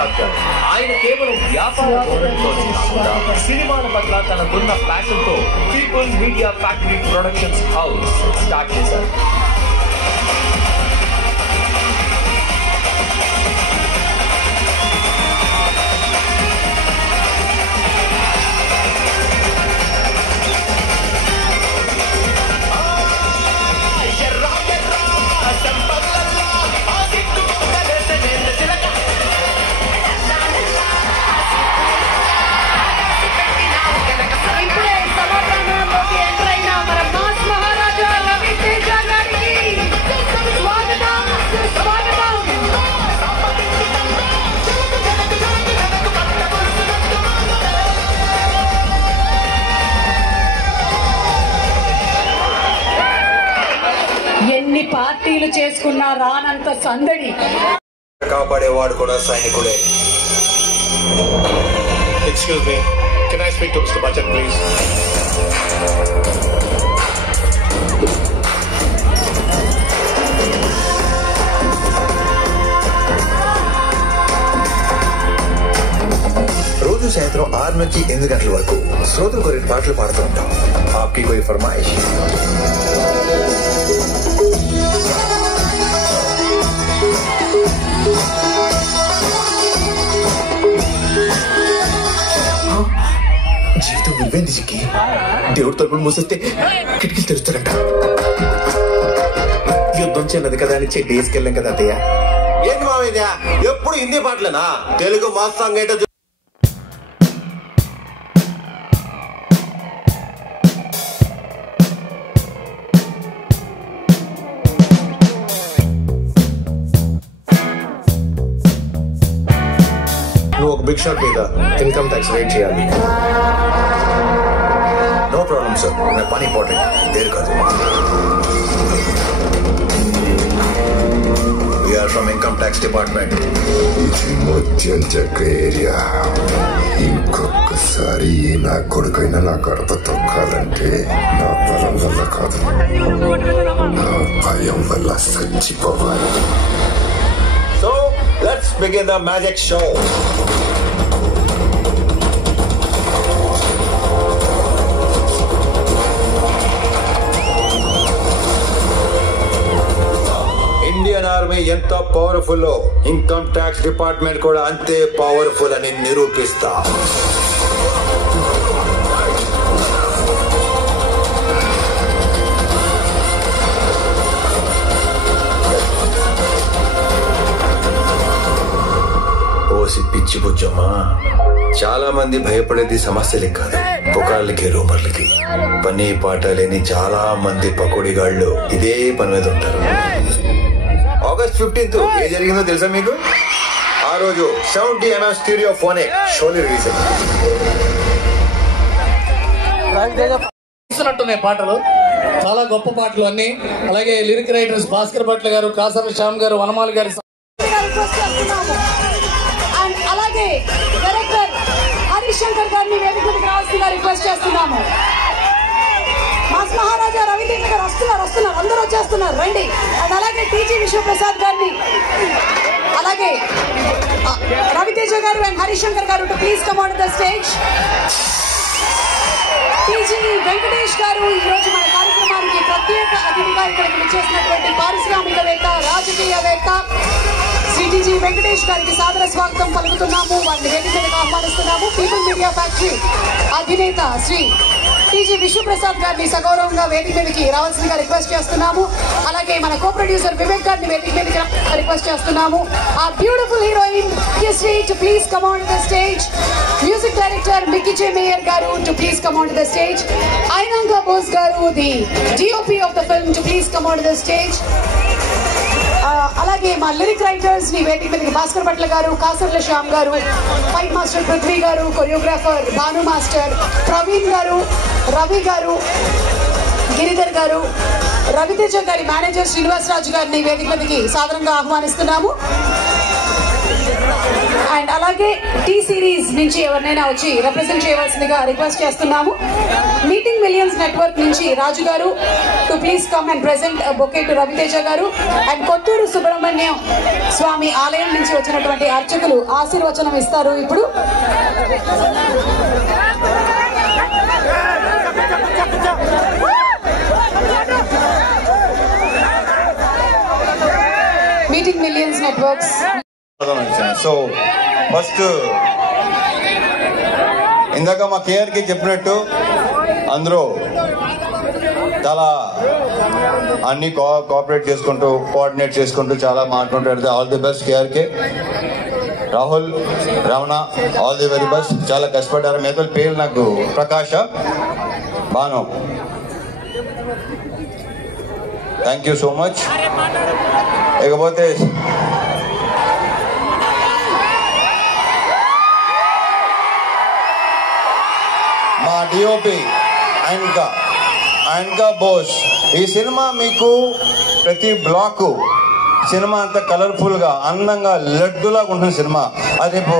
ప్రసాద్ గారు. ఆయన కేవలం వ్యాపార ధోరణితోనే కాకుండా సినిమాల పట్ల తనకున్న ప్యాషన్ తో people media factory productions house start చేశారు. ఎన్ని పార్టీలు చేసుకున్నా రానంత సందడి. కాపాడేవాడు కూడా సైనికుడే. Excuse me, can I speak to Mr. Bachchan, please? రోజు సాయంత్రం 6 నుంచి 8 గంటల వరకు శ్రోతలు కొన్ని పాటలు పాడుతూ ఉంటాం. ఆప్కి కోయి ఫర్మాయిష్. జీవితం విలువైంది జిక్కి. దేవుడు తలుపులు మూసేస్తే కిటికీలు తెరుస్తారంట. యుద్ధం చిన్నది కదా అని చెడ్డి వేసుకెళ్ళాం కదా అత్తయ్య. ఏంటి మామయ్య ఎప్పుడు హిందీ పాటలేనా? తెలుగు మాస్ సాంగ్ ఏంటో నువ్వు ఒక బిగ్ షాట్ మీద ఇన్కమ్ ట్యాక్స్ రేట్ చేయాలి. నో ప్రాబ్లం సార్, నా పని ఇంపార్టెంట్, దేర్ కాదు. We're from income tax department. ఇది మొత్తం చెక్క ఏరియా. ఇంకొకసారి నా కొడుకైనా నా గడప తొక్కాలంటే నా బలం వల్ల కాదు, నా భయం వల్ల చచ్చిపోవాలి. So let's begin the magic show. Indian army ఎంత పవర్ఫుల్, ఇన్కమ్ ట్యాక్స్ డిపార్ట్మెంట్ కూడా అంతే పవర్ఫుల్ అని నిరూపిస్తా. ఓసి పిచ్చి బుజ్జమ్మా, చాలా మంది భయపడేది సమస్యలే కాదు, పుకార్లకి రూమర్లకి. పని పాట లేని చాలా మంది పకోడీగాళ్ళు ఇదే పని మీద ఉంటారు. ఆగస్ట్ 15 ఏ జరిగిందో తెలుసా మీకు? ఆ రోజు 70mm స్టీరియో ఫోనే షోని రిలీజ్ అయింది. పాటలు చాలా గొప్ప పాటలు అన్ని. అలాగే లిరిక్ రైటర్స్ భాస్కర్ భట్ల గారు, కాసర్ల శ్యామ్ గారు, వనమాలి గారు. అలాగే డైరెక్టర్ హరిశంకర్ గారిని వేదిక మీదకి రావాల్సిందిగా రిక్వెస్ట్ చేస్తున్నాము. మాస్ మహారాజా రవితేజ గారు వస్తున్నారు, అందరూ వచ్చేస్తున్నారు, రండి. అండ్ అలాగే టీజీ విశ్వప్రసాద్ గారిని, అలాగే రవితేజ గారు అండ్ హరిశంకర్ గారు to please come on the stage. TG Venkatesh గారు ఈ రోజు మన కార్యక్రమానికి ప్రత్యేక అతిథిగా ఇక్కడికి విచ్చేసినటువంటి పారిశ్రామికవేత్త, రాజకీయవేత్త శ్రీ వెంకటేష్ గారికి సాదర స్వాగతం పలుకుతున్నాము. వారిని వేదిక మీదకి ఆహ్వానిస్తున్నాము. పీపుల్ మీడియా ఫ్యాక్టరీ అధినేత శ్రీ టీజీ విశ్వప్రసాద్ గారిని సగౌరవంగా వేదిక మీదకి రావాల్సిందిగా రిక్వెస్ట్ చేస్తున్నాము. అలాగే మన కో ప్రొడ్యూసర్ వివేక్ గారిని వేదిక మీదకి రిక్వెస్ట్ చేస్తున్నాము. ఆ beautiful heroine Yashri to please come on the stage. Music director Mickey J Meyer garu to please come on the stage. Ayananka Bose garu the DOP of the film to please come on the stage. అలాగే మా లిరిక్ రైటర్స్ ని వేదిక మీదకి భాస్కర్ భట్ల గారు, కాసర్ల శ్యామ్ గారు, ఫైట్ మాస్టర్ పృథ్వీ గారు, choreographer Bhanu master, Praveen గారు, రవి గారు, గిరిధర్ గారు, రవితేజ గారి మేనేజర్ శ్రీనివాసరాజు గారిని వేదిక మీదకి సాదరంగా ఆహ్వానిస్తున్నాము. అండ్ అలాగే టీ సిరీస్ నుంచి ఎవరినైనా వచ్చి రిప్రజెంట్ చేయవలసిందిగా రిక్వెస్ట్ చేస్తున్నాము. మీటింగ్ మిలియన్స్ నెట్వర్క్ నుంచి రాజు గారు to please come and present bouquet to Raviteja గారు. అండ్ కొత్తూరు సుబ్రహ్మణ్యం స్వామి ఆలయం నుంచి వచ్చినటువంటి అర్చకులు ఆశీర్వచనం ఇస్తారు ఇప్పుడు. Meeting millions networks. So first ఇందాక మా కేఆర్కి చెప్పినట్టు అందరూ చాలా అన్ని కోఆపరేట్ చేసుకుంటూ కోఆర్డినేట్ చేసుకుంటూ చాలా మాట్లాడుతూ all the best KRK. Rahul Ramana all the very best. చాలా కష్టపడ్డారు. మీద పేరు నాకు Prakasha Banu. Thank you so much. ఇకపోతే మా డిఓపి ఆయనకా బోస్. ఈ సినిమా మీకు ప్రతి బ్లాక్ సినిమా అంతా కలర్ఫుల్గా అందంగా లడ్డులాగా ఉంటుంది సినిమా. అది రేపు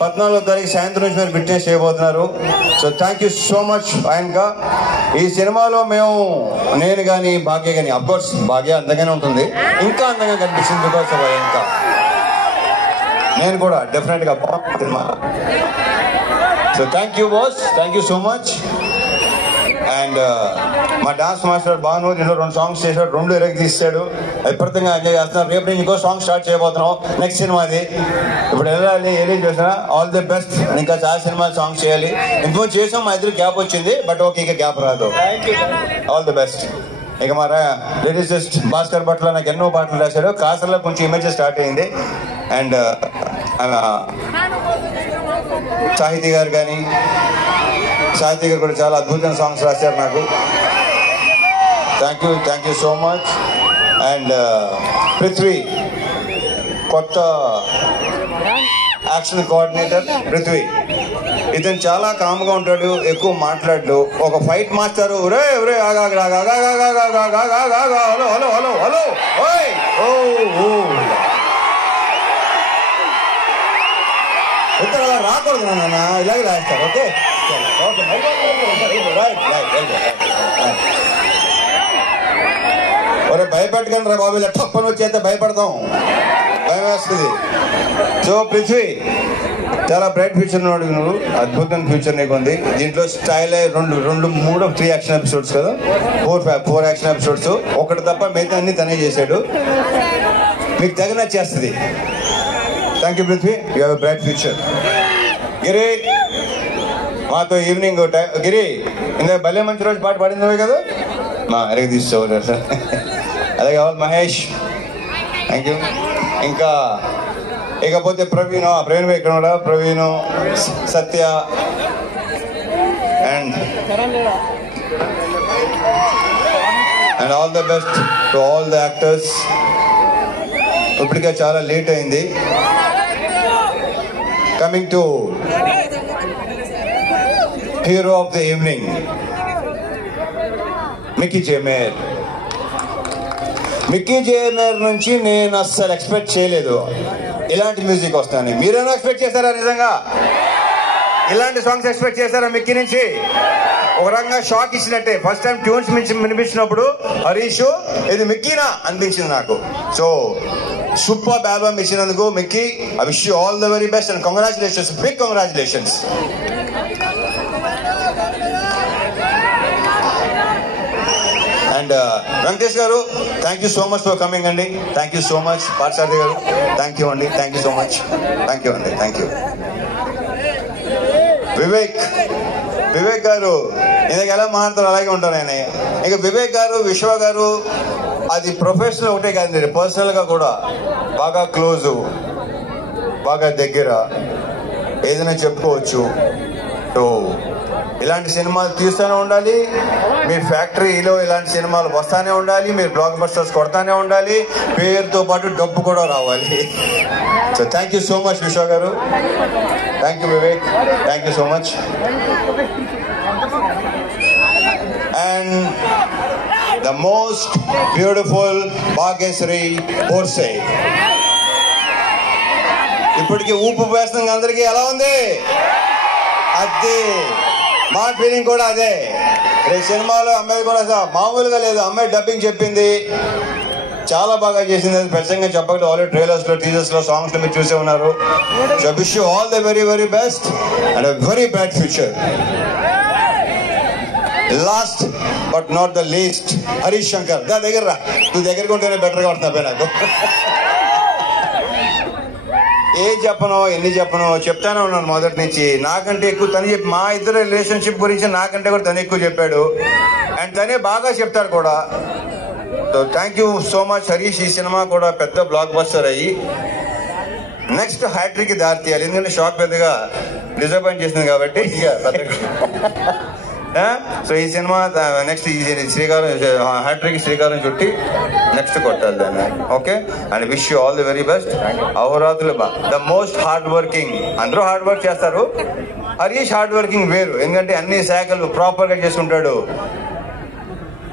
14వ తారీఖు సాయంత్రం నుంచి మీరు విట్నెస్ చేయబోతున్నారు. So thank you so much ఆయనకా. ఈ సినిమాలో నేను కానీ భాగ్య కానీ అఫ్కోర్స్ భాగ్య అందంగానే ఉంటుంది, ఇంకా అందంగా కనిపిస్తుంది బికాస్ ఆఫ్ ఇంకా నేను కూడా డెఫినెట్గా బాగుంటుంది cinema. So thank you boss, thank you so much. And మా డాన్స్ మాస్టర్ భాను దీంట్లో 2 సాంగ్స్ చేశాడు, 2 ఎరగ తీస్తాడు. విపరీతంగా ఎంజాయ్ చేస్తున్నారు. రేపు నేను ఇంకో సాంగ్ స్టార్ట్ చేయబోతున్నాం నెక్స్ట్ సినిమాది. ఇప్పుడు వెళ్ళాలి ఏం చేసినా ఆల్ ది బెస్ట్. ఇంకా చాలా సినిమా సాంగ్స్ చేయాలి. ఇంకో చేసాం, మా ఇద్దరు గ్యాప్ వచ్చింది, బట్ ఓకే ఇక గ్యాప్ రాదు. All the best. ఇక మా లిరిసిస్ట్ భాస్కర్ భట్ల నాకు ఎన్నో పాటలు రాశాడు. కాసర్లో కొంచెం ఇమేజ్ స్టార్ట్ అయింది. అండ్ సాహితీ గారు కానీ సాహితీ గారు కూడా చాలా అద్భుతమైన సాంగ్స్ రాశారు నాకు. Thank you so much. And Prithvi కొత్త యాక్షన్ కోఆర్డినేటర్ పృథ్వీ. ఇతను చాలా కామ్గా ఉంటాడు, ఎక్కువ మాట్లాడు. ఒక fight master hello hello hello hello ఇతను అలా రాకూడదు నాన్న, ఇలాగే రాస్తారు. ఓకే ఒరే భయపెట్టకండి రా బాబు, ఇలా టప్పని వచ్చేస్తే భయపడతాం, భయం వేస్తుంది. సో పృథ్వీ చాలా బ్రైట్ ఫ్యూచర్ ఉన్నాడు నువ్వు, అద్భుతమైన ఫ్యూచర్ నీకు ఉంది. దీంట్లో స్టైల్ 3 యాక్షన్ ఎపిసోడ్స్ కదా, 4 యాక్షన్ ఎపిసోడ్స్. ఒకటి తప్ప మిగతా అన్ని తనే చేశాడు. మీకు తగిన చేస్తుంది. Thank you Prithvi, you have a bright future. Giri మాతో ఈవినింగ్ గిరి ఇందాక భలే మంచి రోజు పాట పాడింది కదా, మా ఎరగ తీసుకోవాలి సార్. అదే కావాలి మహేష్, థ్యాంక్ యూ. ఇంకా ఇకపోతే ప్రవీణ్ ఇక్కడ కూడా Praveen, Satya and all the best to all the actors. ఇప్పటికే చాలా లేట్ అయింది. Coming to hero of the evening Mickey J Meyer. Mickey J Meyer నుంచి నేను అస్సలు ఎక్స్పెక్ట్ చేయలేదు ఇలాంటి మ్యూజిక్ వస్తానని. మీరేనా ఎక్స్పెక్ట్ చేస్తారా? నిజంగా ఇలాంటి సాంగ్స్ ఎక్స్పెక్ట్ చేస్తారా మిక్కీ నుంచి? ఒక రకంగా షాక్ ఇచ్చినట్టే. ఫస్ట్ టైం ట్యూన్స్ వినిపించినప్పుడు హరీష్ ఇది మిక్కీనా అనిపించింది నాకు. సో సూపర్ ఆల్బమ్ ఇచ్చినందుకు Mickey, I wish you all the very best and congratulations, big congratulations. And Venkatesh garu thank you so much for coming అండి. Thank you so much. Parthasarathi garu thank you అండి, thank you so much. Thank you అండి, thank you. Vivek garu ఇందుకు ఎలా మాట్లాడతారు అలాగే ఉంటాను ఆయన. ఇక వివేక్ గారు, విశ్వ గారు అది ప్రొఫెషనల్ ఒకటే కాదండి, పర్సనల్గా కూడా బాగా క్లోజు, బాగా దగ్గర, ఏదైనా చెప్పుకోవచ్చు. సో ఇలాంటి సినిమాలు తీస్తూనే ఉండాలి. మీ ఫ్యాక్టరీలో ఇలాంటి సినిమాలు వస్తానే ఉండాలి. మీరు బ్లాక్ బస్టర్స్ కొడతానే ఉండాలి. పేరుతో పాటు డబ్బు కూడా రావాలి. So thank you so much Vishwa గారు. Thank you Vivek, thank you so much. And the most beautiful Bhagyashri Borse. ఇప్పటికీ ఊపు వేస్తున్న అందరికీ ఎలా ఉంది? అదే మా ఫీలింగ్ కూడా అదే. ఈ సినిమాలో అమ్మాయి కూడా మామూలుగా లేదు, అమ్మాయి డబ్బింగ్ చెప్పింది, చాలా బాగా చేసింది. అది ప్రత్యేకంగా చెప్పగలరు. ఆల్రెడీ ట్రైలర్స్ లో, టీజర్స్ లో, సాంగ్స్ లో మీరు చూసే ఉన్నారు. So wish you all the very very best and a very bright future. Last but not the least, Harish Shankar. దా దగ్గర రా, నువ్వు దగ్గరకు ఉంటేనే బెటర్గా ఉంటున్నా నాకు. ఏం చెప్పను, ఎన్ని చెప్పను, చెప్తానే ఉన్నాను మొదటి నుంచి. నాకంటే ఎక్కువ తను చెప్పి, మా ఇద్దరు రిలేషన్షిప్ గురించి నాకంటే కూడా తను ఎక్కువ చెప్పాడు. అండ్ తనే బాగా చెప్తాడు కూడా. So thank you so much Harish. ఈ సినిమా కూడా పెద్ద బ్లాక్ బస్టర్ అయ్యి నెక్స్ట్ హ్యాట్రిక్ దారి తీయాలి. ఎందుకంటే షాక్ పెద్దగా డిసప్పాయింట్ చేసింది కాబట్టి. సో ఈ సినిమా నెక్స్ట్ శ్రీకారం హ్యాట్రిక్ శ్రీకారం చుట్టి నెక్స్ట్ కొట్టాలి దాన్ని. Okay, and wish you all the very best. అహోరాత్రులు ద మోస్ట్ హార్డ్ వర్కింగ్. అందరూ హార్డ్ వర్క్ చేస్తారు, హరీష్ హార్డ్ వర్కింగ్ వేరు. ఎందుకంటే అన్ని శాఖలు ప్రాపర్ గా చేసుకుంటాడు.